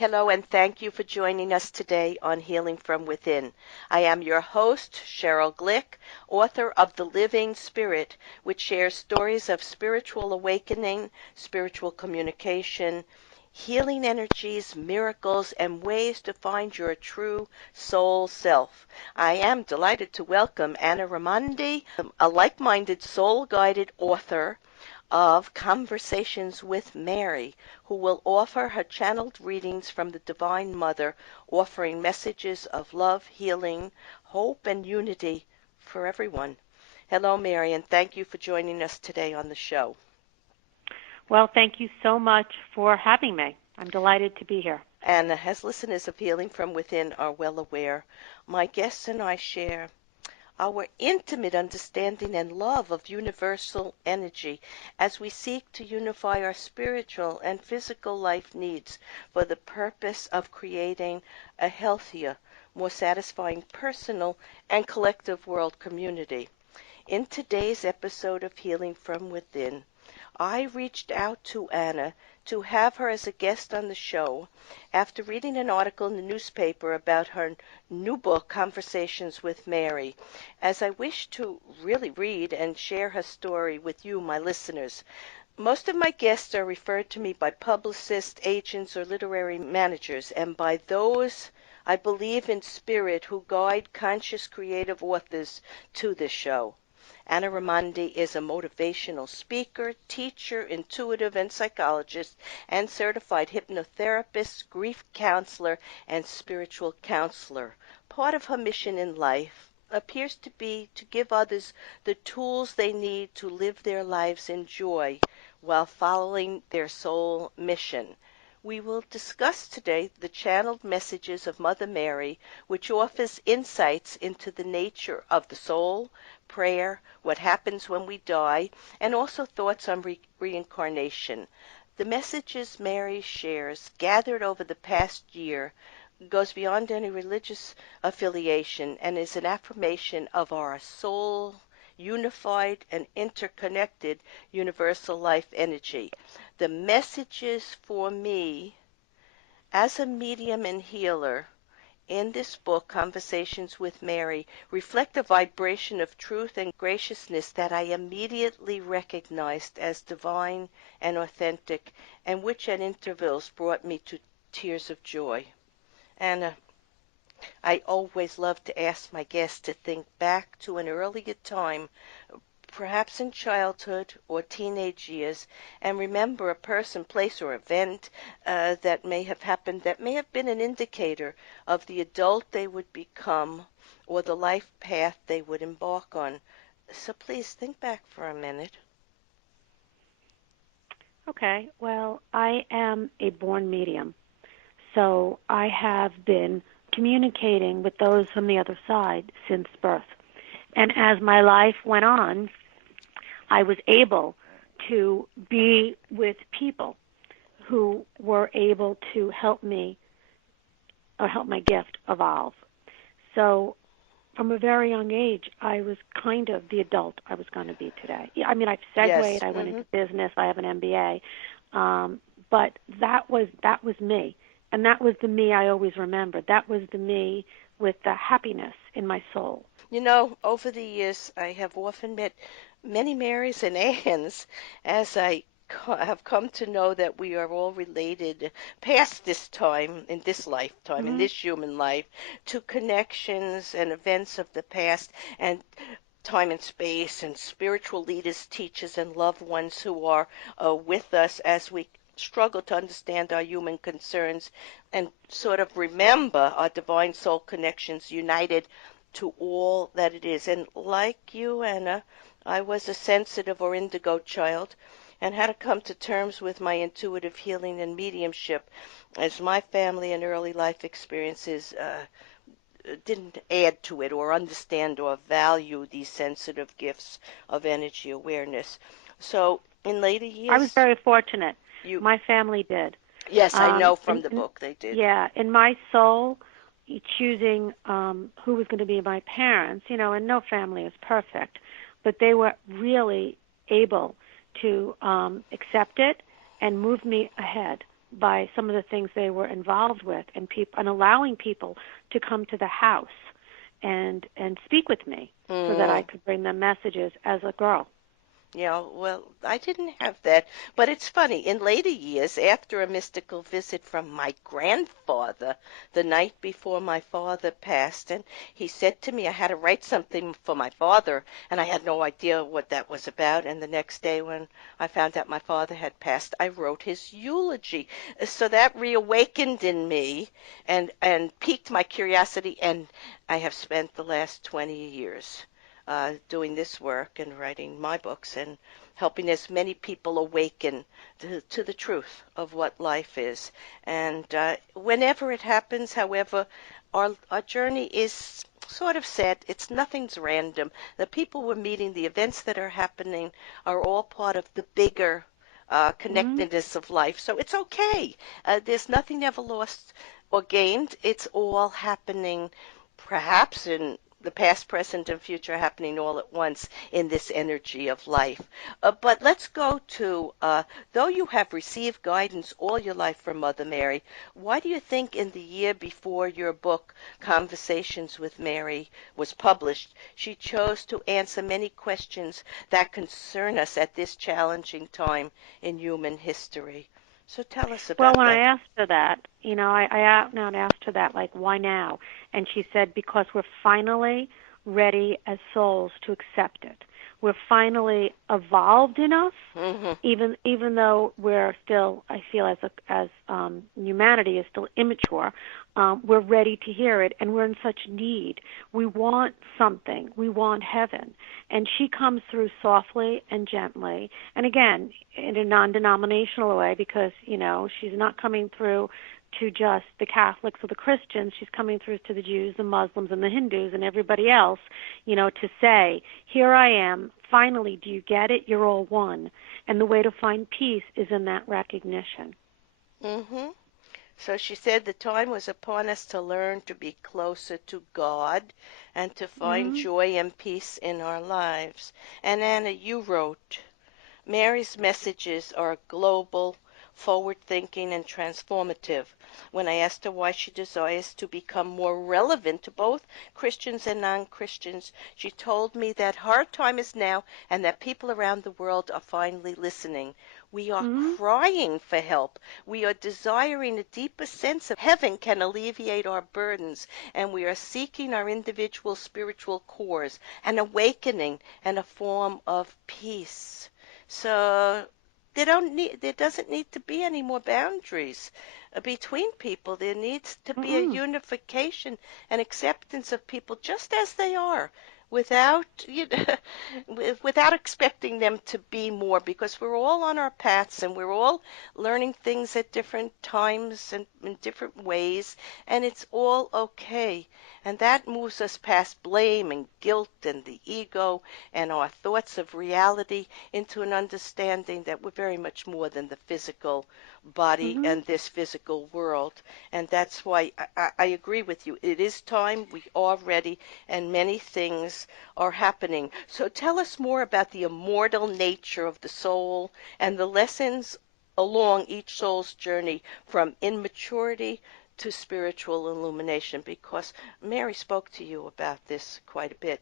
Hello, and thank you for joining us today on Healing from Within. I am your host, Sheryl Glick, author of The Living Spirit, which shares stories of spiritual awakening, spiritual communication, healing energies, miracles, and ways to find your true soul self. I am delighted to welcome Anna Raimondi, a like-minded, soul-guided author of Conversations with Mary, who will offer her channeled readings from the Divine Mother, offering messages of love, healing, hope, and unity for everyone. Hello, Mary, and thank you for joining us today on the show. Well, thank you so much for having me. I'm delighted to be here. And as listeners of Healing from Within are well aware, my guests and I share our intimate understanding and love of universal energy as we seek to unify our spiritual and physical life needs for the purpose of creating a healthier, more satisfying personal and collective world community. In today's episode of Healing from Within, I reached out to Anna to have her as a guest on the show after reading an article in the newspaper about her new book, Conversations with Mary, as I wish to really read and share her story with you, my listeners. Most of my guests are referred to me by publicists, agents, or literary managers, and by those I believe in spirit who guide conscious creative authors to this show. Anna Raimondi is a motivational speaker, teacher, intuitive and psychologist, and certified hypnotherapist, grief counselor, and spiritual counselor. Part of her mission in life appears to be to give others the tools they need to live their lives in joy while following their soul mission. We will discuss today the channeled messages of Mother Mary, which offers insights into the nature of the soul, prayer, what happens when we die, and also thoughts on reincarnation. The messages Mary shares, gathered over the past year, goes beyond any religious affiliation and is an affirmation of our soul, unified and interconnected universal life energy. The messages for me as a medium and healer in this book, Conversations with Mary, reflect a vibration of truth and graciousness that I immediately recognized as divine and authentic, and which at intervals brought me to tears of joy. And I always love to ask my guests to think back to an earlier time, perhaps in childhood or teenage years, and remember a person, place, or event that may have happened that may have been an indicator of the adult they would become or the life path they would embark on. So please think back for a minute. Okay, well, I am a born medium, so I have been communicating with those from the other side since birth. And as my life went on, I was able to be with people who were able to help me or help my gift evolve. So from a very young age, I was kind of the adult I was going to be today. I mean, I've segued. Yes. I went into business. I have an MBA. But that was me. And that was the me I always remembered. That was the me with the happiness in my soul. You know, over the years, I have often met many Marys and Anns as I have come to know that we are all related past this time, in this lifetime, in this human life, to connections and events of the past and time and space and spiritual leaders, teachers, and loved ones who are with us as we struggle to understand our human concerns and sort of remember our divine soul connections united to all that it is. And like you, Anna, I was a sensitive or indigo child and had to come to terms with my intuitive healing and mediumship as my family and early life experiences didn't add to it or understand or value these sensitive gifts of energy awareness. So in later I was years, very fortunate. My family did. Yes, I know from the book they did. Yeah, in my soul, choosing who was going to be my parents, and no family is perfect, but they were really able to accept it and move me ahead. some of the things they were involved with, and allowing people to come to the house and speak with me so that I Mm. could bring them messages as a girl. Yeah, well, I didn't have that. But it's funny, in later years, after a mystical visit from my grandfather the night before my father passed, and he said to me I had to write something for my father, and I had no idea what that was about. And the next day, when I found out my father had passed, I wrote his eulogy. So that reawakened in me and piqued my curiosity, and I have spent the last 20 years doing this work and writing my books and helping as many people awaken to the truth of what life is. And whenever it happens, however, our journey is sort of set. Nothing's random. The people we're meeting, the events that are happening, are all part of the bigger Mm-hmm. connectedness of life. So it's okay. There's nothing ever lost or gained. It's all happening, perhaps in the past, present, and future happening all at once in this energy of life. But let's go to, though you have received guidance all your life from Mother Mary, why do you think in the year before your book, Conversations with Mary, was published, she chose to answer many questions that concern us at this challenging time in human history? So tell us Well, about when I that. asked her that, I out and out asked her that, like, why now? And she said, because we're finally ready as souls to accept it. We're finally evolved enough, Hmm. even though we're still, I feel, as humanity is still immature. We're ready to hear it, and we're in such need. We want something. We want heaven, and she comes through softly and gently, and again, in a non-denominational way, because she's not coming through to just the Catholics or the Christians. She's coming through to the Jews, the Muslims, and the Hindus, and everybody else, to say, here I am, finally, do you get it? You're all one. And the way to find peace is in that recognition. Hmm. So she said the time was upon us to learn to be closer to God and to find Mm-hmm. joy and peace in our lives. And Anna, you wrote, Mary's messages are global, forward-thinking, and transformative. When I asked her why she desires to become more relevant to both Christians and non-Christians, she told me that her time is now and that people around the world are finally listening. We are Mm-hmm. crying for help. We are desiring a deeper sense of heaven can alleviate our burdens, and we are seeking our individual spiritual cores, an awakening, and a form of peace. So there doesn't need to be any more boundaries between people. There needs to be a Mm-hmm. unification and acceptance of people just as they are, without without expecting them to be more, because we're all on our paths and we're all learning things at different times and in different ways, and it's all okay. And that moves us past blame and guilt and the ego and our thoughts of reality into an understanding that we're very much more than the physical body Mm-hmm. and this physical world. And that's why I agree with you. It is time. We are ready, and many things are happening. So tell us more about the immortal nature of the soul and the lessons along each soul's journey from immaturity to spiritual illumination, because Mary spoke to you about this quite a bit,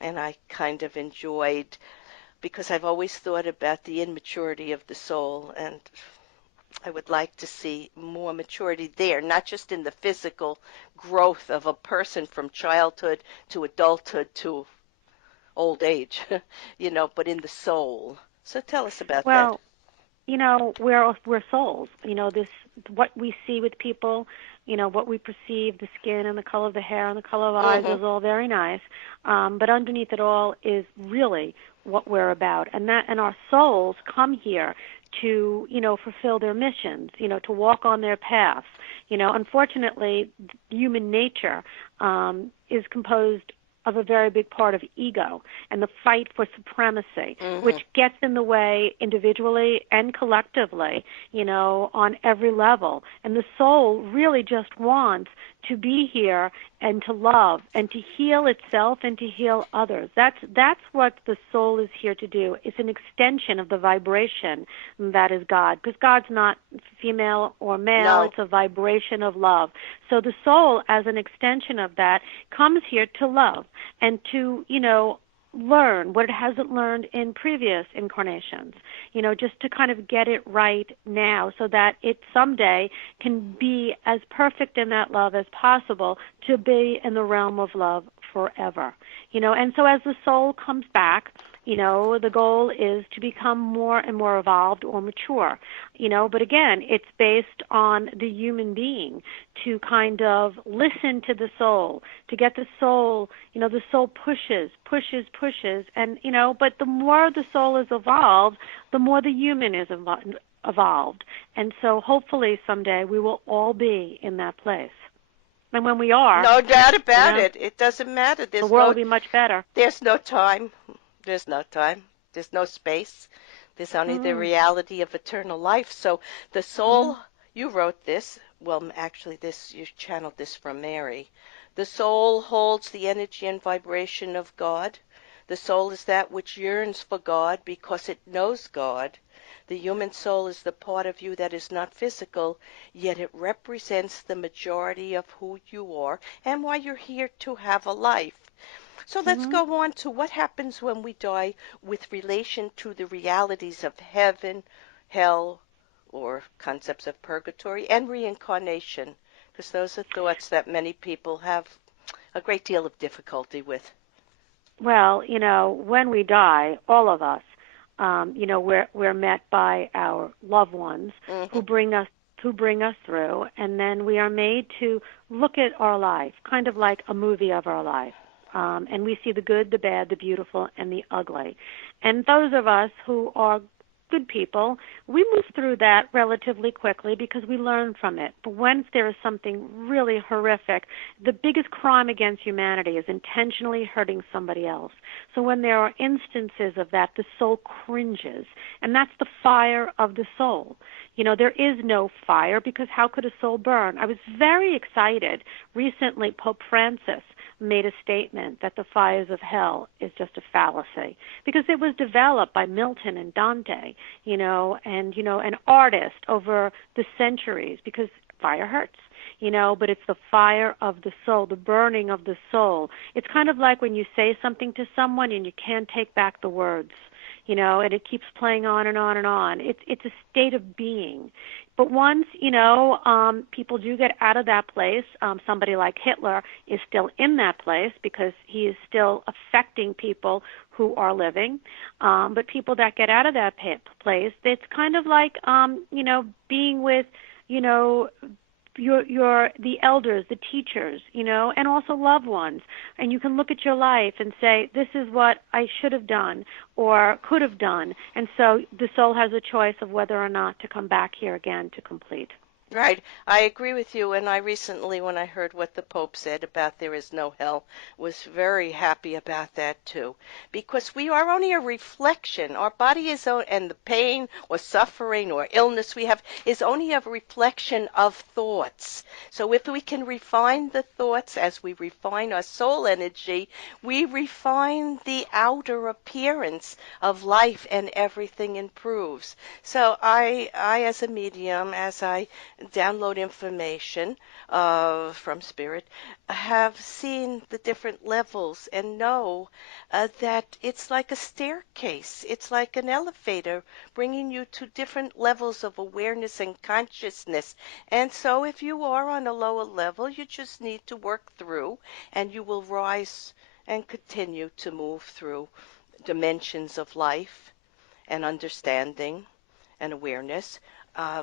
and I kind of enjoyed, because I've always thought about the immaturity of the soul, and I would like to see more maturity there, not just in the physical growth of a person from childhood to adulthood to old age, but in the soul. So tell us about that. Well, we're souls. This what we see with people, what we perceive, the skin and the color of the hair and the color of eyes Hmm. is all very nice. But underneath it all is really what we're about. And our souls come here to, fulfill their missions, to walk on their paths. Unfortunately, human nature is composed of a very big part of ego and the fight for supremacy, which Mhm. gets in the way individually and collectively, on every level. And the soul really just wants to be here and to love and to heal itself and to heal others. That's what the soul is here to do. It's an extension of the vibration that is God, because God's not female or male. No. It's a vibration of love. So the soul, as an extension of that, comes here to love and to, learn what it hasn't learned in previous incarnations, just to kind of get it right now so that it someday can be as perfect in that love as possible to be in the realm of love forever. And so as the soul comes back, the goal is to become more and more evolved or mature, but again, it's based on the human being to kind of listen to the soul, to get the soul, the soul pushes, and, but the more the soul is evolved, the more the human is evolved. And so hopefully someday we will all be in that place. And when we are, No doubt about it. It doesn't matter. the world will be much better. There's no time. There's no time. There's no space. There's only the Mm. reality of eternal life. So the Mm. soul, you wrote this. Well, actually, you channeled this from Mary. The soul holds the energy and vibration of God. The soul is that which yearns for God because it knows God. The human soul is the part of you that is not physical, yet it represents the majority of who you are and why you're here to have a life. So let's Mm. go on to what happens when we die with relation to the realities of heaven, hell, or concepts of purgatory, and reincarnation, because those are thoughts that many people have a great deal of difficulty with. Well, when we die, all of us, we're met by our loved ones Hmm. who bring us through, and then we are made to look at our life, kind of like a movie of our life. And we see the good, the bad, the beautiful, and the ugly. And those of us who are good people, we move through that relatively quickly because we learn from it. But once there is something really horrific, the biggest crime against humanity is intentionally hurting somebody else. So when there are instances of that, the soul cringes, and that's the fire of the soul. There is no fire because how could a soul burn? I was very excited. Recently, Pope Francis made a statement that the fires of hell is just a fallacy because it was developed by Milton and Dante, and, an artist over the centuries because fire hurts, but it's the fire of the soul, the burning of the soul. It's kind of like when you say something to someone and you can't take back the words, and it keeps playing on and on and on. It's a state of being. But once, people do get out of that place, somebody like Hitler is still in that place because he is still affecting people who are living. But people that get out of that place, it's kind of like, being with, you know, your the elders, the teachers, and also loved ones. And you can look at your life and say, this is what I should have done or could have done. And so the soul has a choice of whether or not to come back here again to complete. Right. I agree with you. And I recently, when I heard what the Pope said about there is no hell, was very happy about that too. Because we are only a reflection. Our body is, and the pain or suffering or illness we have is only a reflection of thoughts. So if we can refine the thoughts as we refine our soul energy, we refine the outer appearance of life and everything improves. So I as a medium, as I download information from Spirit, have seen the different levels and know that it's like a staircase. It's like an elevator bringing you to different levels of awareness and consciousness. And so if you are on a lower level, you just need to work through and you will rise and continue to move through dimensions of life and understanding and awareness.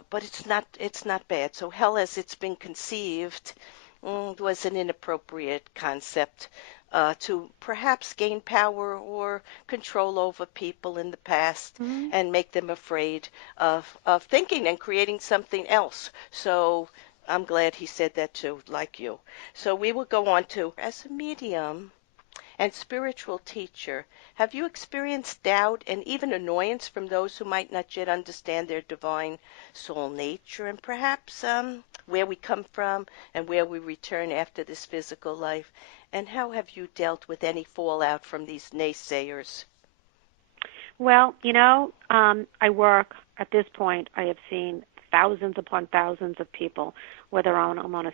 But it's not bad. So hell, as it's been conceived, was an inappropriate concept to perhaps gain power or control over people in the past Mm-hmm. and make them afraid of thinking and creating something else. So I'm glad he said that too, like you. So we will go on to, as a medium, and spiritual teacher, have you experienced doubt and even annoyance from those who might not yet understand their divine soul nature and perhaps where we come from and where we return after this physical life? And how have you dealt with any fallout from these naysayers? Well, I work at this point. I have seen thousands upon thousands of people, whether I'm on a